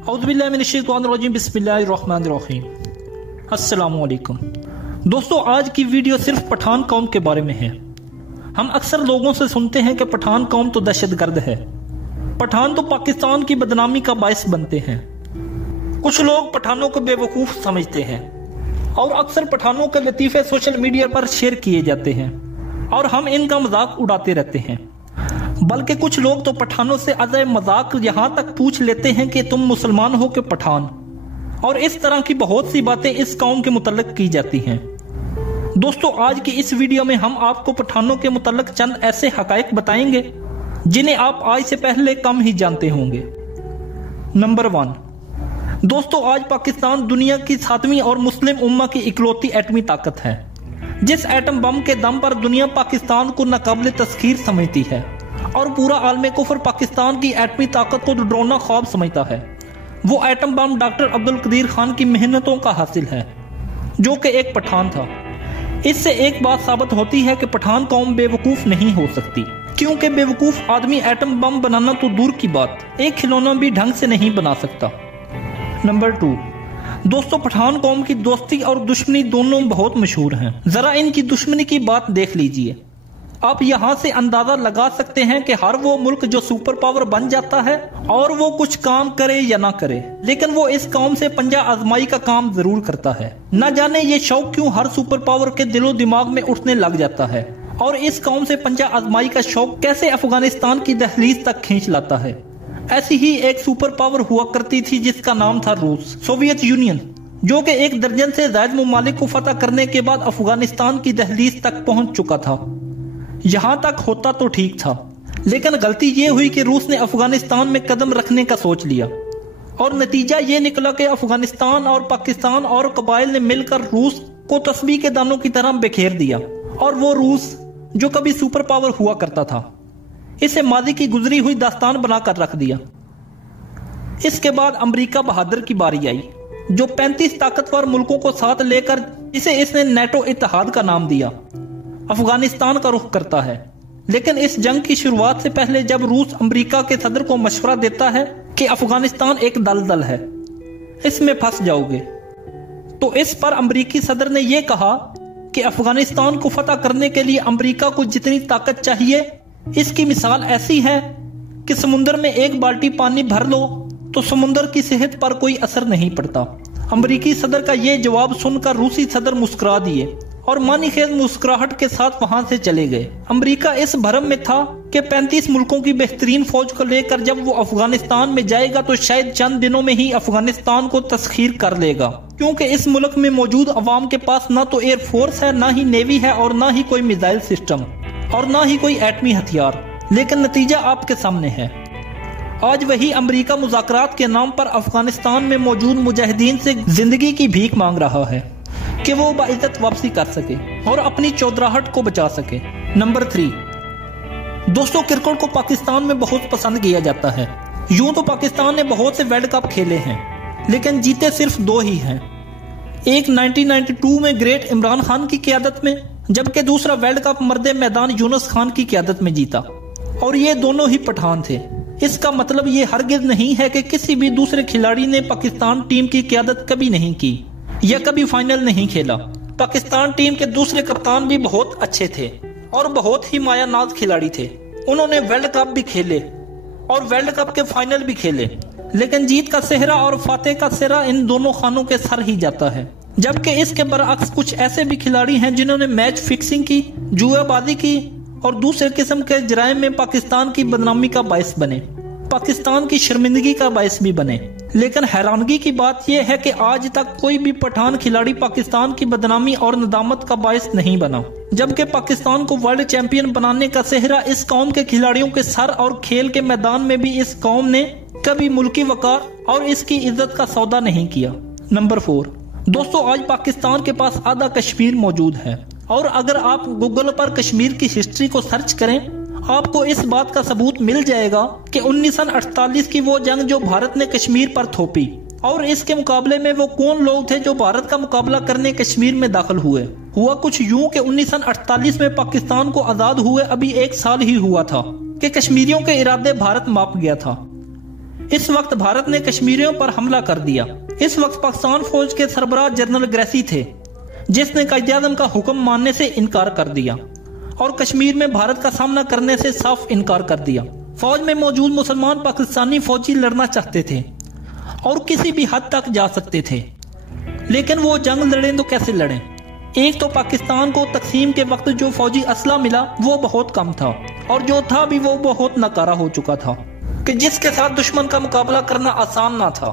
औज़ुबिल्लाहिमिनश्शैतानिर्रजीम बिस्मिल्लाहिर्रहमानिर्रहीम। अस्सलामु अलैकुम। दोस्तों, आज की वीडियो सिर्फ पठान कौम के बारे में है। हम अक्सर लोगों से सुनते हैं कि पठान कौम तो दहशतगर्द है, पठान तो पाकिस्तान की बदनामी का बायस बनते हैं। कुछ लोग पठानों को बेवकूफ समझते हैं और अक्सर पठानों के लतीफे सोशल मीडिया पर शेयर किए जाते हैं और हम इनका मजाक उड़ाते रहते हैं। बल्कि कुछ लोग तो पठानों से अज़य मजाक यहाँ तक पूछ लेते हैं कि तुम मुसलमान हो कि पठान, और इस तरह की बहुत सी बातें इस कौम के मुतल्लिक की जाती हैं। दोस्तों, आज की इस वीडियो में हम आपको पठानों के मुतल्लिक चंद ऐसे हकायक बताएंगे जिन्हें आप आज से पहले कम ही जानते होंगे। नंबर 1, दोस्तों, आज पाकिस्तान दुनिया की 7वीं और मुस्लिम उम्मा की इकलौती एटमी ताकत है। जिस एटम बम के दम पर दुनिया पाकिस्तान को नाकाबिल तस्खीर समझती है और पूरा आलम कुफर पाकिस्तान की एटमी ताकत को डरावना ख्वाब समझता है, वो atom bomb doctor Abdul Qadeer Khan की मेहनतों का हासिल है, जो कि एक पठान था। इससे एक बात साबित होती है कि पठान कौम बेवकूफ नहीं हो सकती, क्योंकि बेवकूफ आदमी एटम बम बनाना तो दूर की बात, एक खिलौना भी ढंग से नहीं बना सकता। नंबर 2, दोस्तों, पठान कौम की दोस्ती और दुश्मनी दोनों बहुत मशहूर हैं। जरा इनकी दुश्मनी की बात देख लीजिए। आप यहाँ से अंदाजा लगा सकते हैं कि हर वो मुल्क जो सुपर पावर बन जाता है और वो कुछ काम करे या ना करे, लेकिन वो इस कौम से पंजा आजमाई का काम जरूर करता है। न जाने ये शौक क्यों हर सुपर पावर के दिलो दिमाग में उठने लग जाता है और इस कौम से पंजा आजमाई का शौक कैसे अफगानिस्तान की दहलीज तक खींच लाता है। ऐसी ही एक सुपर पावर हुआ करती थी जिसका नाम था रूस, सोवियत यूनियन, जो कि 1 दर्जन से ज्यादा ममालिक को फतह करने के बाद अफगानिस्तान की दहलीज तक पहुंच चुका था। यहां तक होता तो ठीक था, लेकिन गलती ये हुई कि रूस ने अफगानिस्तान में कदम रखने का सोच लिया और नतीजा ये निकला कि अफगानिस्तान और पाकिस्तान और कबाइल ने मिलकर रूस को तस्बीह के दानों की तरह बिखेर दिया और वो रूस जो कभी सुपर पावर हुआ करता था, इसे माजी की गुजरी हुई दास्तान बनाकर रख दिया। इसके बाद अमेरिका बहादुर की बारी आई, जो 35 ताकतवर मुल्कों को साथ लेकर, इसे इसने नेटो इत्तेहाद का नाम दिया, अफगानिस्तान का रुख करता है। लेकिन इस जंग की शुरुआत से पहले जब रूस अमेरिका के सदर को मशवरा देता है कि अफगानिस्तान एक दलदल है, इसमें फंस जाओगे, तो इस पर अमेरिकी सदर ने यह कहा कि अफगानिस्तान को फतह करने के लिए अमेरिका को जितनी ताकत चाहिए, इसकी मिसाल ऐसी है कि समुद्र में 1 बाल्टी पानी भर लो तो समुद्र की सेहत पर कोई असर नहीं पड़ता। अमेरिकी सदर का यह जवाब सुनकर रूसी सदर मुस्कुरा दिए और मानीखेज मुस्कुराहट के साथ वहां से चले गए। अमेरिका इस भरम में था कि 35 मुल्कों की बेहतरीन फौज को लेकर जब वो अफगानिस्तान में जाएगा तो शायद चंद दिनों में ही अफगानिस्तान को तस्खीर कर लेगा, क्योंकि इस मुल्क में मौजूद अवाम के पास ना तो एयर फोर्स है, ना ही नेवी है और ना ही कोई मिसाइल सिस्टम और ना ही कोई एटमी हथियार। लेकिन नतीजा आपके सामने है। आज वही अमेरिका मुज़ाकरात के नाम पर अफगानिस्तान में मौजूद मुजाहिदीन से जिंदगी की भीख मांग रहा है कि वो बाइज्जत वापसी कर सके और अपनी चौधराहट को बचा सके। नंबर 3, दोस्तों, क्रिकेट को पाकिस्तान में बहुत पसंद किया जाता है। यूं तो पाकिस्तान ने बहुत से वर्ल्ड कप खेले हैं, लेकिन जीते सिर्फ 2 ही हैं। एक 1992 में ग्रेट इमरान खान की क़यादत में, जबकि दूसरा वर्ल्ड कप मर्दे मैदान यूनुस खान की क़यादत में जीता, और ये दोनों ही पठान थे। इसका मतलब ये हरगिज नहीं है कि किसी भी दूसरे खिलाड़ी ने पाकिस्तान टीम की क़यादत कभी नहीं की या कभी फाइनल नहीं खेला। पाकिस्तान टीम के दूसरे कप्तान भी बहुत अच्छे थे और बहुत ही मायानाज खिलाड़ी थे। उन्होंने वर्ल्ड कप भी खेले और वर्ल्ड कप के फाइनल भी खेले, लेकिन जीत का सेहरा और फातेह का सेहरा इन दोनों खानों के सर ही जाता है। जबकि इसके बरअक्स कुछ ऐसे भी खिलाड़ी हैं जिन्होंने मैच फिक्सिंग की, जुएबाजी की और दूसरे किस्म के जराइम में पाकिस्तान की बदनामी का बायस बने, पाकिस्तान की शर्मिंदगी का बायस भी बने। लेकिन हैरानगी की बात यह है कि आज तक कोई भी पठान खिलाड़ी पाकिस्तान की बदनामी और नदामत का बायस नहीं बना, जबकि पाकिस्तान को वर्ल्ड चैंपियन बनाने का सेहरा इस कौम के खिलाड़ियों के सर और खेल के मैदान में भी इस कौम ने कभी मुल्की वकार और इसकी इज्जत का सौदा नहीं किया। नंबर 4, दोस्तों, आज पाकिस्तान के पास आधा कश्मीर मौजूद है और अगर आप गूगल पर कश्मीर की हिस्ट्री को सर्च करें, आपको इस बात का सबूत मिल जाएगा कि 1948 की वो जंग जो भारत ने कश्मीर पर थोपी और इसके मुकाबले में वो कौन लोग थे जो भारत का मुकाबला करने कश्मीर में दाखिल हुए। हुआ कुछ यूं कि 1948 में पाकिस्तान को आजाद हुए अभी 1 साल ही हुआ था कि कश्मीरियों के इरादे भारत माप गया था। इस वक्त भारत ने कश्मीरियों पर हमला कर दिया। इस वक्त पाकिस्तान फौज के सरबराह जनरल ग्रेसी थे, जिसने कायदे-आज़म का हुक्म मानने से इनकार कर दिया और कश्मीर में भारत का सामना करने से साफ इनकार कर दिया। फौज में मौजूद मुसलमान पाकिस्तानी फौजी लड़ना चाहते थे और किसी भी हद तक जा सकते थे, लेकिन वो जंग लड़ें तो कैसे लड़ें? एक तो पाकिस्तान को तकसीम के वक्त जो फौजी असला मिला वो बहुत कम था, और जो था भी वो बहुत नकारा हो चुका था कि जिसके साथ दुश्मन का मुकाबला करना आसान ना था।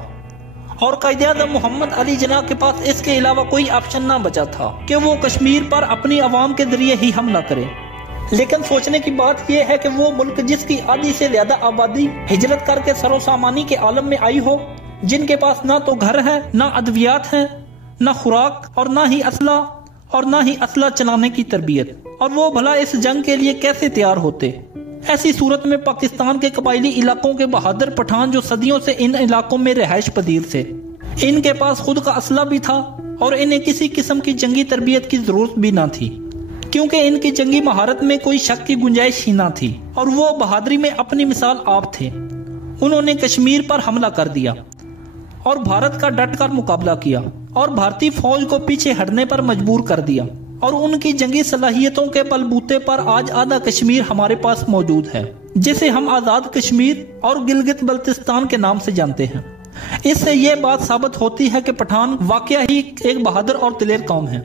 और कायदे-आज़म मोहम्मद अली जिन्ना के पास इसके अलावा कोई ऑप्शन ना बचा था कि वो कश्मीर पर अपनी आवाम के जरिए ही हमला करे। लेकिन सोचने की बात यह है कि वो मुल्क जिसकी आधी से ज्यादा आबादी हिजरत करके सरो सामानी के आलम में आई हो, जिनके पास ना तो घर है, ना अद्वियात है, ना खुराक और ना ही असला चलाने की तरबियत, और वो भला इस जंग के लिए कैसे तैयार होते? ऐसी सूरत में पाकिस्तान के कबायली इलाकों के बहादुर पठान जो सदियों से इन इलाकों में रिहाइश पजीर थे, इनके पास खुद का असला भी था और इन्हें किसी किस्म की जंगी तरबियत की जरूरत भी ना थी, क्योंकि इनकी जंगी महारत में कोई शक की गुंजाइश ही ना थी। और वो बहादुरी में अपनी मिसाल आप थे। उन्होंने कश्मीर पर हमला कर दिया और भारत का डटकर मुकाबला किया और भारतीय फौज को पीछे हटने पर मजबूर कर दिया, और उनकी जंगी सलाहियतों के बलबूते पर आज आधा कश्मीर हमारे पास मौजूद है, जिसे हम आजाद कश्मीर और गिलगित बल्तिस्तान के नाम से जानते हैं। इससे ये बात साबित होती है कि पठान वाकया ही एक बहादुर और दिलेर कौम है।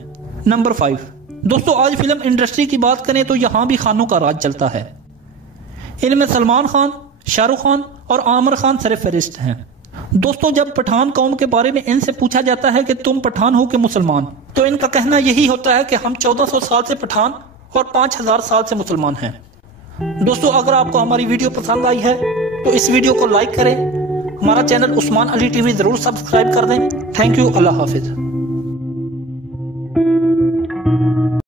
नंबर 5 दोस्तों, आज फिल्म इंडस्ट्री की बात करें तो यहाँ भी खानों का राज चलता है। इनमें सलमान खान, शाहरुख खान और आमिर खान सरफहरिस्त हैं। दोस्तों, जब पठान कौम के बारे में इनसे पूछा जाता है कि तुम पठान हो कि मुसलमान, तो इनका कहना यही होता है कि हम 1400 साल से पठान और 5000 साल से मुसलमान हैं। दोस्तों, अगर आपको हमारी वीडियो पसंद आई है तो इस वीडियो को लाइक करें, हमारा चैनल उस्मान अली टीवी जरूर सब्सक्राइब कर दें। Thank you, Allah Hafiz.